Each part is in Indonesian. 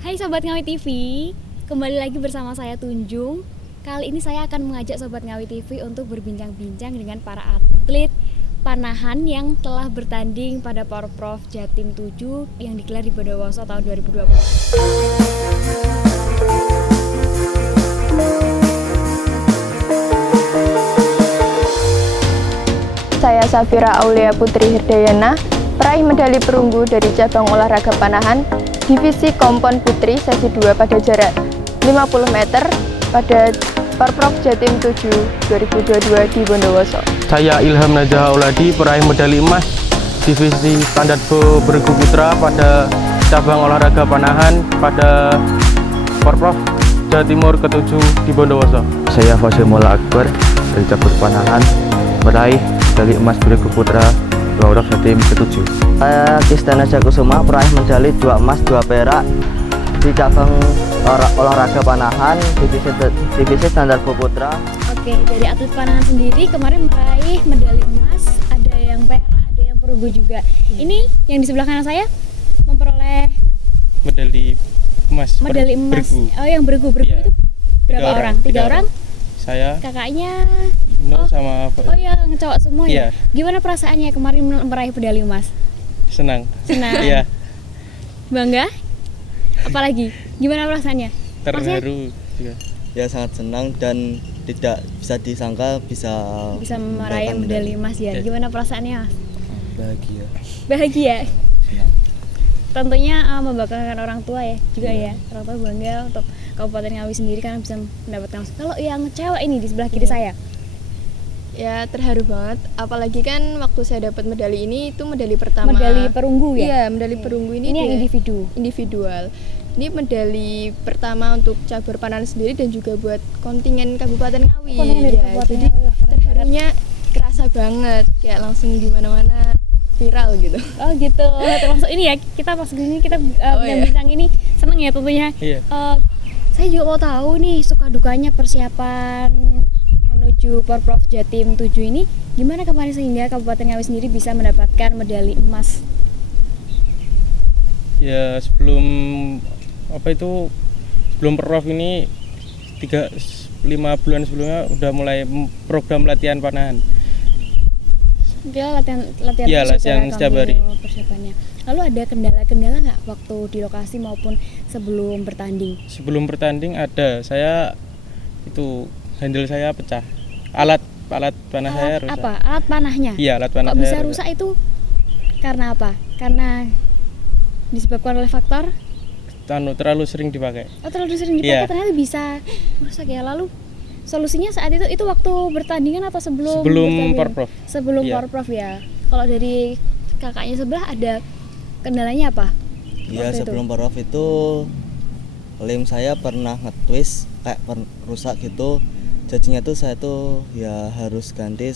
Hai Sobat Ngawi TV, kembali lagi bersama saya Tunjung. Kali ini saya akan mengajak Sobat Ngawi TV untuk berbincang-bincang dengan para atlet panahan yang telah bertanding pada Porprov Jatim 7 yang digelar di Bondowoso tahun 2020. Saya Safira Aulia Putri Hirdayana, peraih medali perunggu dari cabang olahraga panahan Divisi Kompon Putri sesi 2 pada jarak 50 meter pada Porprov Jatim 7 2022 di Bondowoso. Saya Ilham Najah Auladi, peraih medali emas Divisi Standar Bergu Putra pada cabang olahraga panahan pada Porprov Jawa Timur ke-7 di Bondowoso. Saya Fasil Mola Akbar dari cabur panahan, peraih medali emas bergu putra Porprov Jatim ke-7. Saya Kistana Jakusuma, peraih medali 2 emas 2 perak di cabang olahraga panahan divisi standar putra. Oke, dari atlet panahan sendiri kemarin meraih medali emas, ada yang perak, ada yang perunggu juga. Ini yang di sebelah kanan saya memperoleh Medali emas. Bergu. Oh, yang bergu Iya. itu berapa orang? Tiga orang? Saya, Kakaknya Ino, sama Oh ya, cowok semua ya? Iya. Gimana perasaannya kemarin meraih medali emas? senang. Senang? Iya, Bangga? Apalagi? Gimana perasaannya? terharu juga. Ya sangat senang dan tidak bisa disangka bisa Meraih mendapatkan medali emas ya? Iya. Gimana perasaannya, Mas? bahagia. Bahagia? Senang. Tentunya membanggakan orang tua ya juga ya. Orang tua bangga untuk Kabupaten Ngawi sendiri karena bisa mendapatkan. Kalau yang cewek ini di sebelah kiri saya, Ya, terharu banget, apalagi kan waktu saya dapat medali ini itu medali pertama. medali perunggu ya? Iya, medali perunggu ini yang dia individu. individual. Ini medali pertama untuk cabur panahan sendiri dan juga buat kontingen Kabupaten Ngawi. Kontingen dari Ya, Kabupaten jadi Ngawi, wah, keren terharunya kerasa banget, kayak langsung di mana-mana viral gitu. Oh gitu. Termasuk ini ya, kita masuk sini kita Oh, iya. bincang ini seneng ya tentunya. Iya. Saya juga mau tahu nih suka dukanya persiapan menuju Porprov Jatim 7 ini gimana kemarin sehingga Kabupaten Ngawi sendiri bisa mendapatkan medali emas. Ya, sebelum Porprov ini 5 bulan sebelumnya udah mulai program latihan panahan. Dia latihan Iya, terus latihan secara setiap hari. kontinu persiapannya. Lalu ada kendala-kendala nggak waktu di lokasi maupun sebelum bertanding? Sebelum bertanding ada, saya itu handle saya pecah. Alat panah saya rusak. Apa? Alat panahnya? Iya, alat panah Kok saya bisa rusak itu karena apa? Karena disebabkan oleh faktor terlalu sering dipakai. terlalu sering dipakai Iya. ternyata bisa rusak ya. Lalu solusinya saat itu waktu bertandingan atau sebelum bertanding? Porprov. Sebelum Iya. Porprov ya. Kalau dari kakaknya sebelah ada kendalanya apa? Ya Waktu sebelum Porprov itu lem saya pernah nge-twist kayak rusak gitu. Jadinya tuh saya tuh ya harus ganti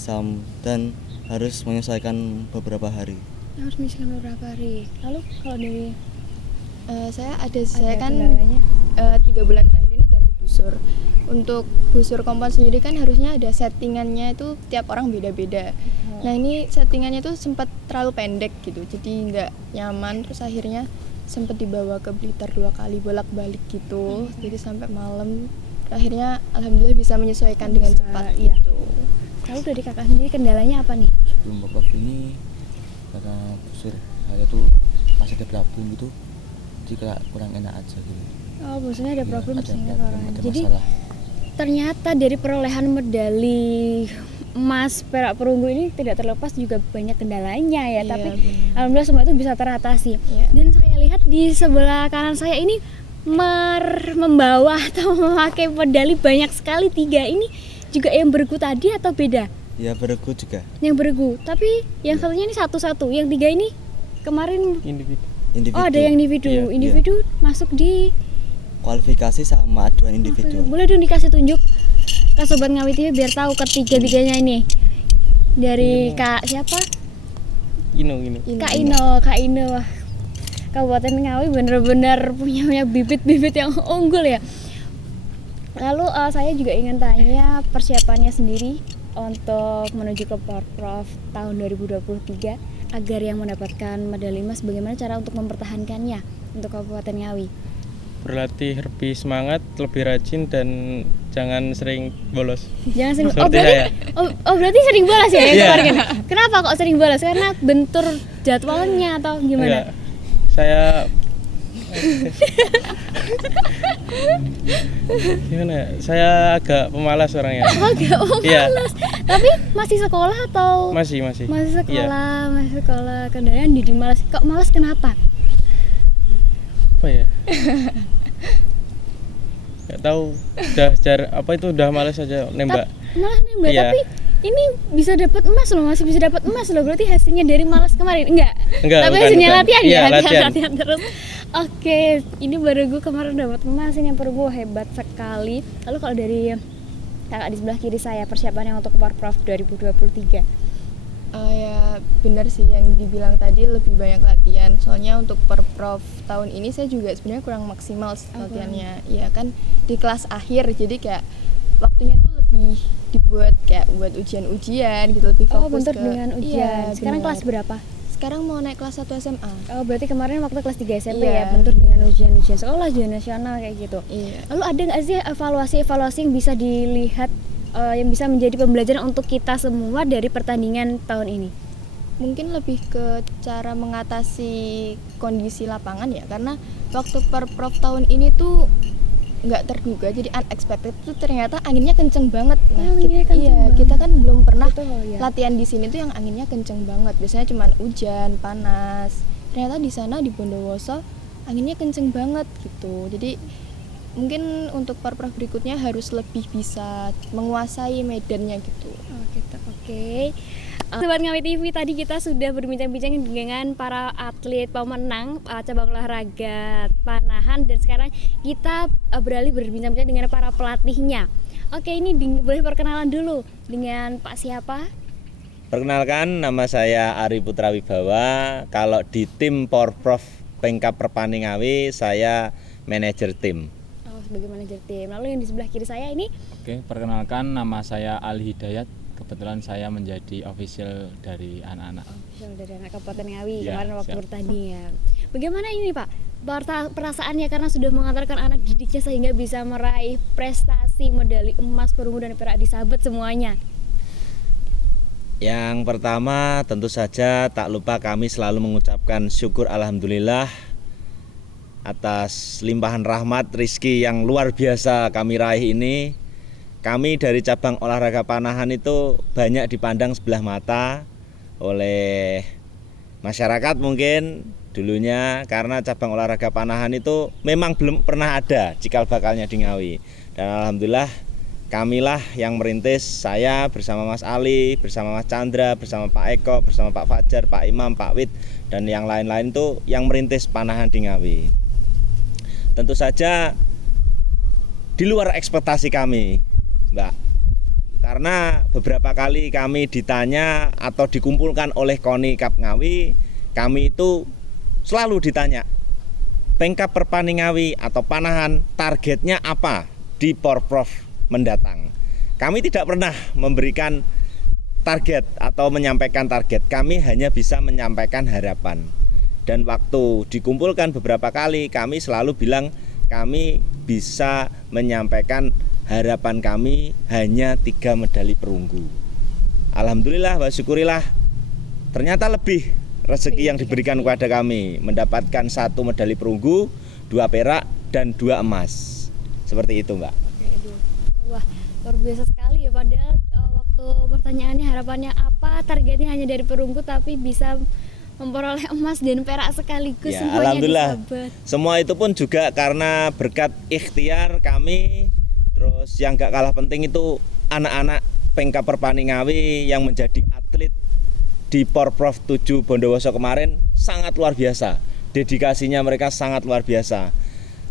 dan harus menyesuaikan beberapa hari. Harus misalkan beberapa hari. Lalu kalau dari Saya kan kendalanya? 3 bulan terakhir ini ganti busur. Untuk busur kompon sendiri kan harusnya ada settingannya itu tiap orang beda-beda. Nah ini settingannya tuh sempat terlalu pendek gitu, jadi nggak nyaman. Terus akhirnya sempat dibawa ke Blitar 2 kali bolak-balik gitu, jadi sampai malam. Akhirnya alhamdulillah bisa menyesuaikan dengan Bisa, cepat iya. gitu. Lalu dari kakak sendiri kendalanya apa nih? Sebelum Porprov ini karena busur saya tuh masih ada problem gitu, jadi kayak kurang enak aja gitu. Oh, bosannya ada Iya, problem ada sehingga problem, orang. ada Jadi masalah. ternyata dari perolehan medali emas, perak, perunggu ini tidak terlepas juga banyak kendalanya ya. Iya, Tapi benar. alhamdulillah semua itu bisa teratasi. Iya. Dan saya lihat di sebelah kanan saya ini membawa atau memakai medali banyak sekali, 3 ini juga yang bergu tadi atau beda? Ya bergu juga. Yang bergu, tapi yang satunya ini satu-satu, yang 3 ini kemarin Individu. Individu. oh ada yang individu, Iya, individu masuk di Kualifikasi sama aduan individu. boleh dong dikasih tunjuk ke Sobat Ngawi TV biar tahu ketiga-tiganya ini dari Kak siapa? Ino. Kak Ino, wah Kabupaten Ngawi bener-bener punya bibit-bibit yang unggul ya. Lalu saya juga ingin tanya persiapannya sendiri untuk menuju ke Porprov tahun 2023 agar yang mendapatkan medali emas bagaimana cara untuk mempertahankannya untuk Kabupaten Ngawi? berlatih lebih semangat, lebih rajin dan jangan sering bolos. Jangan sering. Oh Seperti berarti, saya. berarti sering bolos ya yang Iya. kemarin. Kenapa kok sering bolos? Karena bentur jadwalnya atau gimana? Enggak. Saya gimana ya? Saya agak pemalas orangnya. Agak Iya. malas. Tapi masih sekolah atau? Masih. Masih Iya. sekolah, masih sekolah. Kendaraan jadi malas. Kok malas kenapa? Apa ya? Nggak tahu. Udah malas aja nembak. Malas nembak, Iya. tapi ini bisa dapat emas loh, masih bisa dapat emas loh. Berarti hasilnya dari malas kemarin. Enggak, Enggak, tapi bukan, hasilnya bukan. latihan Iya, ya, latihan. terus. Oke, ini baru gue kemarin dapat emas, ini yang baru gue hebat sekali. Lalu kalau dari kakak di sebelah kiri saya, persiapannya untuk Porprov 2023. Ya benar sih yang dibilang tadi, lebih banyak latihan. Soalnya untuk Porprov tahun ini saya juga sebenarnya kurang maksimal latihannya. Iya kan di kelas akhir, jadi kayak waktunya tuh lebih dibuat kayak buat ujian-ujian gitu, lebih Oh, fokus bentur ke dengan ujian. Iya, Sekarang benar. kelas berapa? Sekarang mau naik kelas 1 SMA. Oh, berarti kemarin waktu kelas 3 SMP Iya. ya, bentur dengan ujian-ujian sekolah, ujian nasional kayak gitu. Iya. Lalu ada nggak sih evaluasi-evaluasi yang bisa dilihat, yang bisa menjadi pembelajaran untuk kita semua dari pertandingan tahun ini? Mungkin lebih ke cara mengatasi kondisi lapangan ya, karena waktu Porprov tahun ini tuh nggak terduga, jadi unexpected tuh ternyata anginnya kenceng banget. Nah, Anginnya kenceng iya, banget. kita kan belum pernah Betul, ya. latihan di sini tuh yang anginnya kenceng banget. Biasanya cuman hujan, panas. Ternyata di sana di Bondowoso anginnya kenceng banget gitu. Jadi mungkin untuk Porprov berikutnya harus lebih bisa menguasai medannya gitu. Oh gitu, oke. Sobat Ngawi TV, tadi kita sudah berbincang-bincang dengan para atlet pemenang cabang olahraga panahan, dan sekarang kita beralih berbincang-bincang dengan para pelatihnya. Oke, ini boleh perkenalan dulu dengan Pak siapa? Perkenalkan, nama saya Ari Putra Wibawa. Kalau di tim Porprov Pengkap Perpani Ngawi, saya manajer tim. Oh, sebagai manajer tim. Lalu yang di sebelah kiri saya ini? Oke, perkenalkan nama saya Ali Hidayat. Kebetulan saya menjadi official dari anak-anak. Official dari anak Kabupaten Ngawi Ya, kemarin waktu siap. bertanding ya. Bagaimana ini Pak? Perasaannya karena sudah mengantarkan anak didiknya sehingga bisa meraih prestasi medali emas, perunggu dan perak disabet semuanya. Yang pertama tentu saja tak lupa kami selalu mengucapkan syukur alhamdulillah atas limpahan rahmat rizki yang luar biasa kami raih ini. Kami dari cabang olahraga panahan itu banyak dipandang sebelah mata oleh masyarakat mungkin dulunya, karena cabang olahraga panahan itu memang belum pernah ada cikal bakalnya di Ngawi. Dan alhamdulillah kamilah yang merintis, saya bersama Mas Ali, bersama Mas Chandra, bersama Pak Eko, bersama Pak Fajar, Pak Imam, Pak Wid, dan yang lain-lain itu yang merintis panahan di Ngawi. Tentu saja di luar ekspektasi kami, Mbak, karena beberapa kali kami ditanya atau dikumpulkan oleh KONI Kap Ngawi, kami itu selalu ditanya, Pengkap Perpani Ngawi atau panahan targetnya apa di Porprov mendatang. Kami tidak pernah memberikan target atau menyampaikan target, kami hanya bisa menyampaikan harapan. Dan waktu dikumpulkan beberapa kali, kami selalu bilang kami bisa menyampaikan harapan kami hanya 3 medali perunggu. Alhamdulillah wa syukurillah, ternyata lebih rezeki yang diberikan kepada kami, mendapatkan 1 medali perunggu, 2 perak dan 2 emas. Seperti itu, Mbak. Oke, aduh. Wah, luar biasa sekali ya. Padahal waktu pertanyaannya harapannya apa, targetnya hanya dari perunggu, tapi bisa memperoleh emas dan perak sekaligus, Ya, semuanya alhamdulillah. disabet. Semua itu pun juga karena berkat ikhtiar kami. Terus yang gak kalah penting itu anak-anak Pengkap Perpani Ngawi yang menjadi atlet di Porprov 7 Bondowoso kemarin sangat luar biasa. Dedikasinya mereka sangat luar biasa.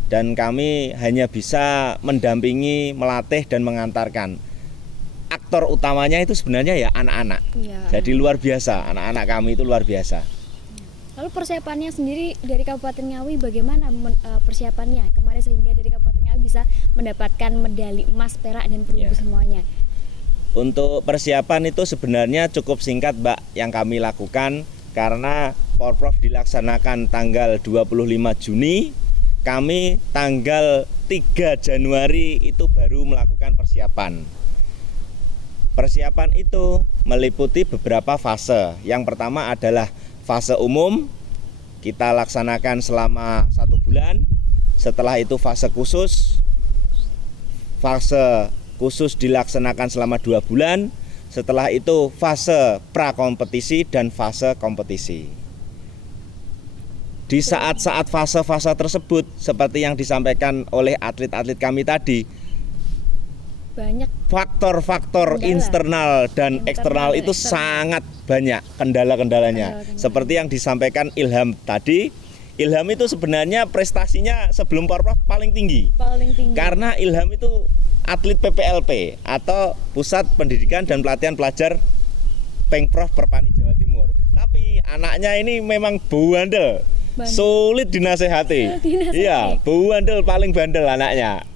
Dan kami hanya bisa mendampingi, melatih dan mengantarkan. Aktor utamanya itu sebenarnya ya anak-anak. Ya. Jadi luar biasa, anak-anak kami itu luar biasa. Lalu persiapannya sendiri dari Kabupaten Ngawi bagaimana persiapannya kemarin sehingga dari Kabupaten Ngawi bisa mendapatkan medali emas, perak dan perunggu Ya. semuanya? Untuk persiapan itu sebenarnya cukup singkat, Mbak, yang kami lakukan karena Porprov dilaksanakan tanggal 25 Juni kami tanggal 3 Januari itu baru melakukan persiapan. Persiapan itu meliputi beberapa fase. Yang pertama adalah fase umum, kita laksanakan selama 1 bulan. Setelah itu fase khusus. Fase khusus dilaksanakan selama 2 bulan. Setelah itu fase prakompetisi dan fase kompetisi. Di saat-saat fase-fase tersebut, seperti yang disampaikan oleh atlet-atlet kami tadi, Banyak faktor-faktor Kendala. internal dan Internal eksternal dan itu eksternal. sangat banyak kendala-kendalanya. Kendala-kendala. Seperti yang disampaikan Ilham tadi, Ilham itu sebenarnya prestasinya sebelum Porprov paling tinggi. paling tinggi. Karena Ilham itu atlet PPLP atau Pusat Pendidikan dan Pelatihan Pelajar Pengprov Perpani Jawa Timur. Tapi anaknya ini memang bandel. Sulit dinasehati. Dinasehati. Iya, bandel paling bandel anaknya.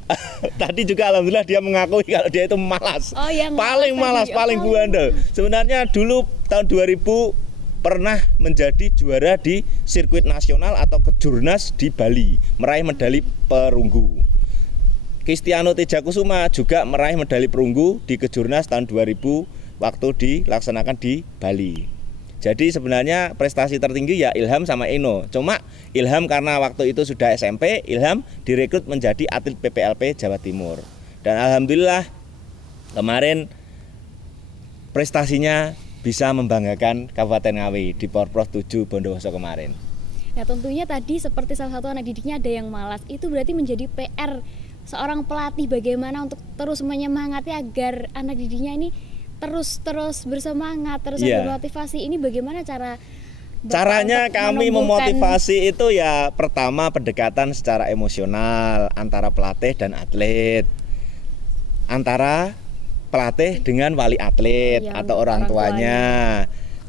Tadi juga alhamdulillah dia mengakui kalau dia itu malas. Oh, yang paling malas, malas tadi. paling Oh. bandel. Sebenarnya dulu tahun 2000 pernah menjadi juara di sirkuit nasional atau kejurnas di Bali, meraih medali perunggu. Kristiano Tejakusuma juga meraih medali perunggu di kejurnas tahun 2000 waktu dilaksanakan di Bali. Jadi sebenarnya prestasi tertinggi ya Ilham sama Eno. Cuma Ilham karena waktu itu sudah SMP, Ilham direkrut menjadi atlet PPLP Jawa Timur. Dan alhamdulillah kemarin prestasinya bisa membanggakan Kabupaten Ngawi di Porprov 7 Bondowoso kemarin. Nah tentunya tadi seperti salah satu anak didiknya ada yang malas. Itu berarti menjadi PR seorang pelatih bagaimana untuk terus menyemangati agar anak didiknya ini terus bersemangat, terus Iya. bermotivasi. Ini bagaimana cara Bapak Caranya untuk kami menumbuhkan- memotivasi itu ya pertama pendekatan secara emosional antara pelatih dan atlet, antara pelatih dengan wali atlet Iya, atau orang orang tuanya,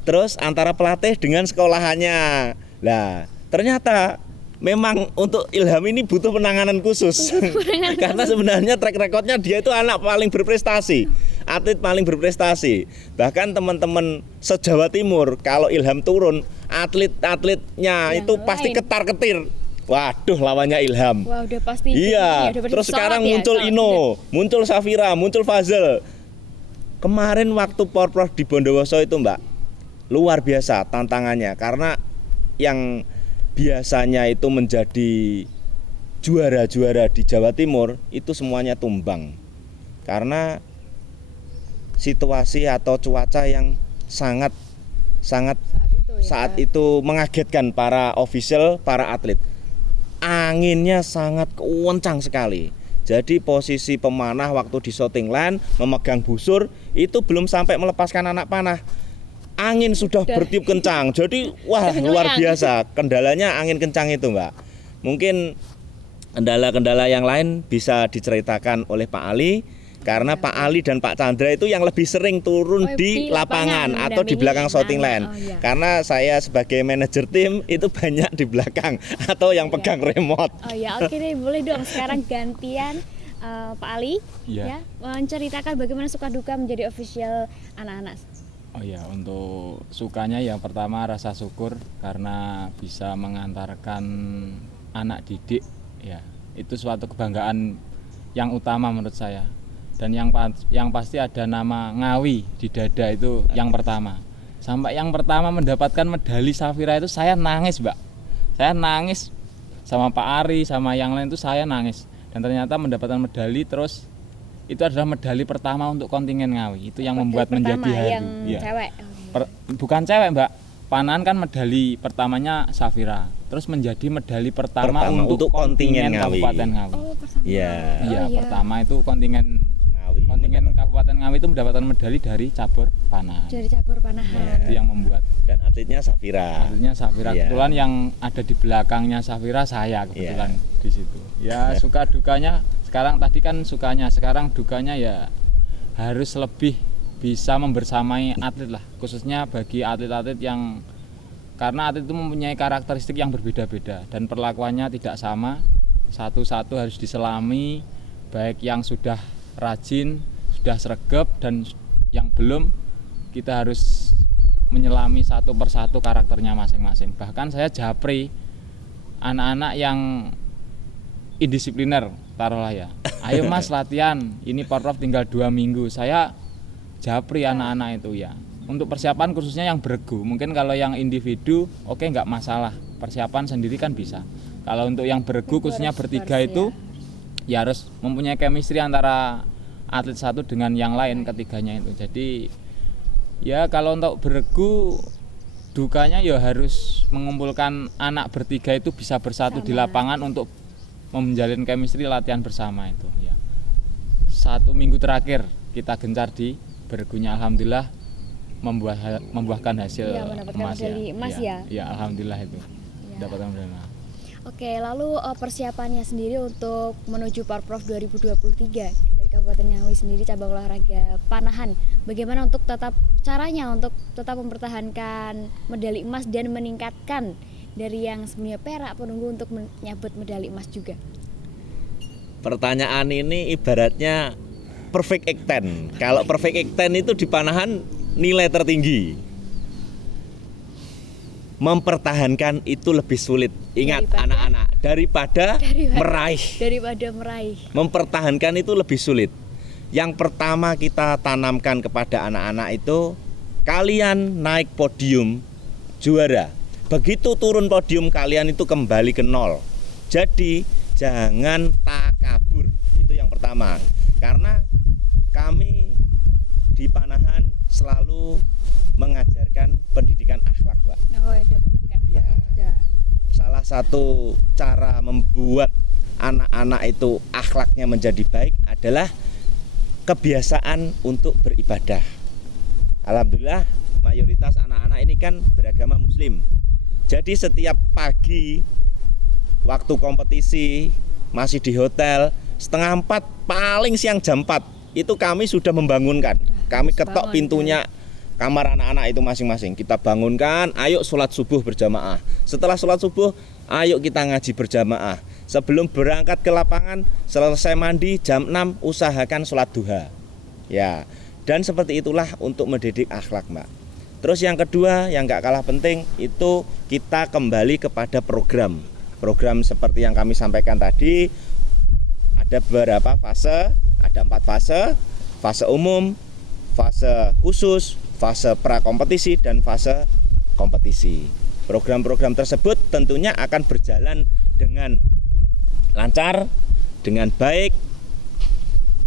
terus antara pelatih dengan sekolahannya. Lah ternyata memang untuk Ilham ini butuh penanganan khusus karena sebenarnya track recordnya dia itu anak paling berprestasi, atlet paling berprestasi. Bahkan teman-teman se-Jawa Timur kalau Ilham turun, atlet-atletnya Yang itu pasti lain. ketar-ketir. Waduh, lawannya Ilham. Wah udah pasti Iya, udah pasti terus pesawat sekarang ya, muncul pesawat. Ino, muncul Safira, muncul Fazel. Kemarin waktu Porprov di Bondowoso itu Mbak, luar biasa tantangannya karena yang biasanya itu menjadi juara-juara di Jawa Timur itu semuanya tumbang karena situasi atau cuaca yang sangat saat itu mengagetkan para official, para atlet. Anginnya sangat kencang sekali. Jadi posisi pemanah waktu di shooting line memegang busur itu belum sampai melepaskan anak panah. Angin sudah bertiup kencang. Jadi wah luar biasa. Kendalanya angin kencang itu, Mbak. Mungkin kendala-kendala yang lain bisa diceritakan oleh Pak Ali. Karena Pak Ali dan Pak Chandra itu yang lebih sering turun di lapangan atau di belakang shooting line. Karena saya sebagai manajer tim itu banyak di belakang atau yang pegang remote. Oh ya, oke deh, boleh dong sekarang gantian Pak Ali Iya. ya menceritakan bagaimana suka duka menjadi official anak-anak. Oh ya, untuk sukanya yang pertama rasa syukur karena bisa mengantarkan anak didik ya. Itu suatu kebanggaan yang utama menurut saya. Dan yang pasti ada nama Ngawi di dada itu yang pertama. Sampai yang pertama mendapatkan medali Safira itu saya nangis, Mbak. Saya nangis sama Pak Ari sama yang lain itu saya nangis. Dan ternyata mendapatkan medali terus itu adalah medali pertama untuk kontingen Ngawi. Itu yang membuat menjadi haru. yang Iya. cewek. Bukan cewek, Mbak. Panahan kan medali pertamanya Safira. Terus menjadi medali pertama untuk kontingen Ngawi. Kabupaten Ngawi. Oh, pertama. Iya. Iya, iya. pertama itu kontingen Kabupaten Ngawi itu mendapatkan medali dari cabur panah. Dari cabur panahan. Itu yang membuat. Dan atletnya Safira. Artinya Safira Iya. kebetulan yang ada di belakangnya Safira saya kebetulan di situ. Ya suka dukanya sekarang tadi kan sukanya, sekarang dukanya ya harus lebih bisa membersamai atlet lah, khususnya bagi atlet-atlet yang karena atlet itu mempunyai karakteristik yang berbeda-beda dan perlakuannya tidak sama. Satu-satu harus diselami, baik yang sudah rajin, sudah sregep dan yang belum, kita harus menyelami satu persatu karakternya masing-masing. Bahkan saya japri anak-anak yang indisipliner taruhlah ya. Ayo Mas latihan, ini Porprov tinggal 2 minggu. Saya japri anak-anak itu ya. Untuk persiapan khususnya yang beregu, mungkin kalau yang individu oke nggak masalah, persiapan sendiri kan bisa. Kalau untuk yang beregu khususnya bertiga itu ya harus mempunyai chemistry antara atlet satu dengan yang lain ketiganya itu. Jadi ya kalau untuk beregu dukanya ya harus mengumpulkan anak bertiga itu bisa bersatu di lapangan untuk menjalin chemistry latihan bersama itu ya. 1 minggu terakhir kita gencar di beregunya, alhamdulillah membuahkan hasil Iya, mendapatkan emas medali emas ya. Ya alhamdulillah itu dapat medali emas. Oke, lalu persiapannya sendiri untuk menuju Porprov 2023 dari Kabupaten Ngawi sendiri cabang olahraga panahan. Bagaimana untuk caranya untuk tetap mempertahankan medali emas dan meningkatkan dari yang sebenarnya perak penunggu untuk menyabet medali emas juga? Pertanyaan ini ibaratnya perfect X10. Kalau perfect X10 itu di panahan nilai tertinggi. Mempertahankan itu lebih sulit. Ingat anak-anak, daripada meraih. Mempertahankan itu lebih sulit. Yang pertama kita tanamkan kepada anak-anak itu, kalian naik podium juara. Begitu turun podium kalian itu kembali ke nol. Jadi jangan takabur. Itu yang pertama. Karena kami di panahan selalu mengajarkan pendidikan akhlak, Mbak. Oh, ada pendidikan akhlak juga. Salah satu cara membuat anak-anak itu akhlaknya menjadi baik adalah kebiasaan untuk beribadah. Alhamdulillah mayoritas anak-anak ini kan beragama Muslim. Jadi setiap pagi waktu kompetisi masih di hotel 3:30, paling siang jam 4 itu kami sudah membangunkan. Kami ketok pintunya kamar anak-anak itu masing-masing. Kita bangunkan, ayo sholat subuh berjamaah. Setelah sholat subuh, ayo kita ngaji berjamaah. Sebelum berangkat ke lapangan, selesai mandi jam 6 usahakan sholat duha. Ya, dan seperti itulah untuk mendidik akhlak, Mbak. Terus yang kedua, yang gak kalah penting, itu kita kembali kepada program. Program seperti yang kami sampaikan tadi, ada beberapa fase, ada 4 fase. Fase umum, fase khusus, fase prakompetisi, dan fase kompetisi. Program-program tersebut tentunya akan berjalan dengan lancar, dengan baik,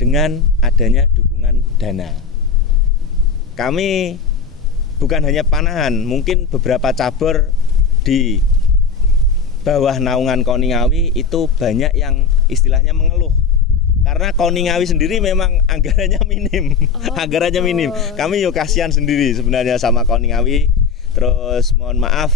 dengan adanya dukungan dana. Kami bukan hanya panahan, mungkin beberapa cabur di bawah naungan KONI Ngawi itu banyak yang istilahnya mengeluh. Karena KONI Ngawi sendiri memang anggarannya minim. Anggarannya minim. Kami yuk kasihan sendiri sebenarnya sama KONI Ngawi. Terus mohon maaf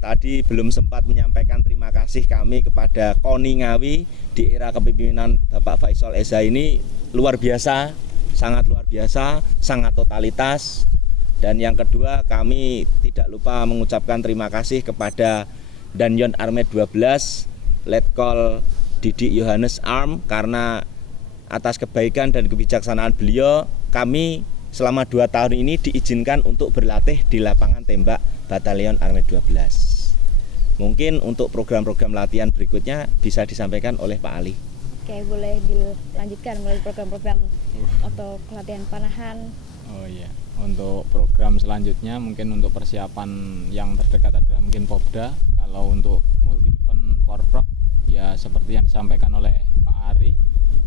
tadi belum sempat menyampaikan terima kasih kami kepada KONI Ngawi di era kepemimpinan Bapak Faisal Eza ini luar biasa, sangat luar biasa, sangat totalitas. Dan yang kedua, kami tidak lupa mengucapkan terima kasih kepada Danyon Armet 12, Letkol Didik Yohanes Arm, karena atas kebaikan dan kebijaksanaan beliau, kami selama 2 tahun ini diizinkan untuk berlatih di lapangan tembak Batalion Armet 12. Mungkin untuk program-program latihan berikutnya bisa disampaikan oleh Pak Ali. Oke, boleh dilanjutkan melalui program-program atau pelatihan panahan. Oh iya, untuk program selanjutnya mungkin untuk persiapan yang terdekat adalah mungkin Popda. Kalau untuk multi event Porprov ya seperti yang disampaikan oleh Pak Ari,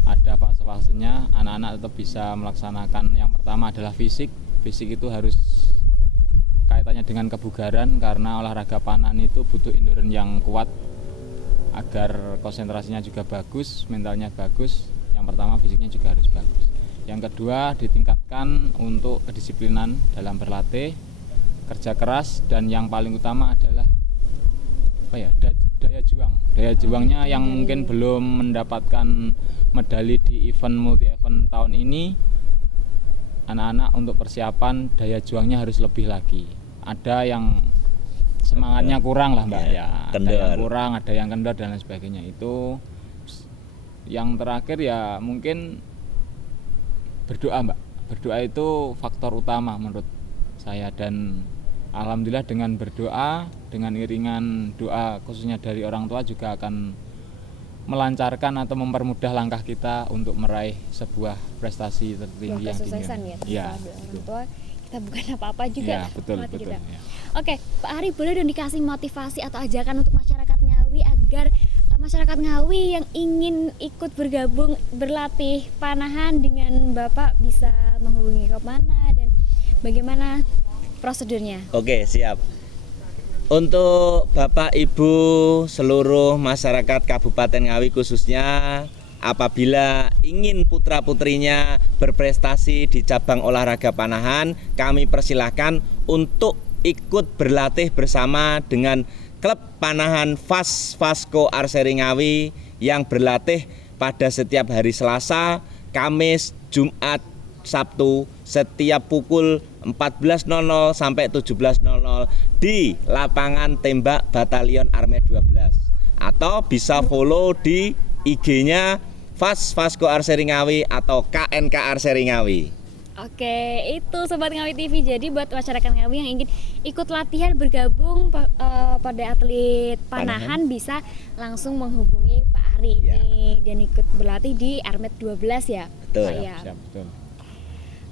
ada fase-fasenya. Anak-anak tetap bisa melaksanakan, yang pertama adalah fisik. Fisik itu harus kaitannya dengan kebugaran, karena olahraga panahan itu butuh endurance yang kuat agar konsentrasinya juga bagus, mentalnya bagus. Yang pertama fisiknya juga harus bagus. Yang kedua ditingkatkan untuk kedisiplinan dalam berlatih, kerja keras, dan yang paling utama adalah daya juang. Daya juangnya yang mungkin belum mendapatkan medali di event multi event tahun ini, anak-anak untuk persiapan daya juangnya harus lebih lagi. Ada yang semangatnya kurang lah, Mbak, ya. Ada yang kurang, ada yang kendor dan lain sebagainya. Itu yang terakhir ya mungkin berdoa, Mbak. Berdoa itu faktor utama menurut saya, dan alhamdulillah dengan berdoa, dengan iringan doa khususnya dari orang tua juga akan melancarkan atau mempermudah langkah kita untuk meraih sebuah prestasi Buah tertinggi yang kesuksesan ya, diinginkan. Iya, tanpa doa orang betul. tua kita bukan apa-apa juga. Iya, betul, mati betul. kita. Ya. Oke, Pak Ari, boleh dong dikasih motivasi atau ajakan untuk masyarakat Ngawi agar masyarakat Ngawi yang ingin ikut bergabung berlatih panahan dengan Bapak bisa menghubungi kemana dan bagaimana prosedurnya? Oke, siap. Untuk Bapak Ibu seluruh masyarakat Kabupaten Ngawi khususnya, apabila ingin putra-putrinya berprestasi di cabang olahraga panahan, kami persilahkan untuk ikut berlatih bersama dengan klub panahan Vasco Archery Ngawi yang berlatih pada setiap hari Selasa, Kamis, Jumat, Sabtu setiap pukul 14.00 sampai 17.00 di lapangan tembak Batalion Armet 12, atau bisa follow di IG-nya Vasco Archery Ngawi atau KNK Archery Ngawi. Oke, itu Sobat Ngawi TV. Jadi buat masyarakat Ngawi yang ingin ikut latihan bergabung pada atlet panahan bisa langsung menghubungi Pak Ari Ya. ini dan ikut berlatih di Armet 12 ya. Betul. Pak ya. Siap, betul.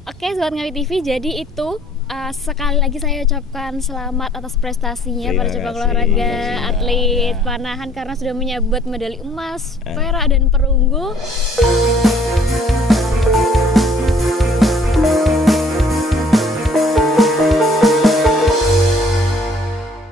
Oke, Sobat Ngawi TV. Jadi itu sekali lagi saya ucapkan selamat atas prestasinya Terima pada cabang kasih. olahraga Terima kasih, Mbak. atlet Ya. panahan karena sudah menyabet medali emas, perak dan perunggu.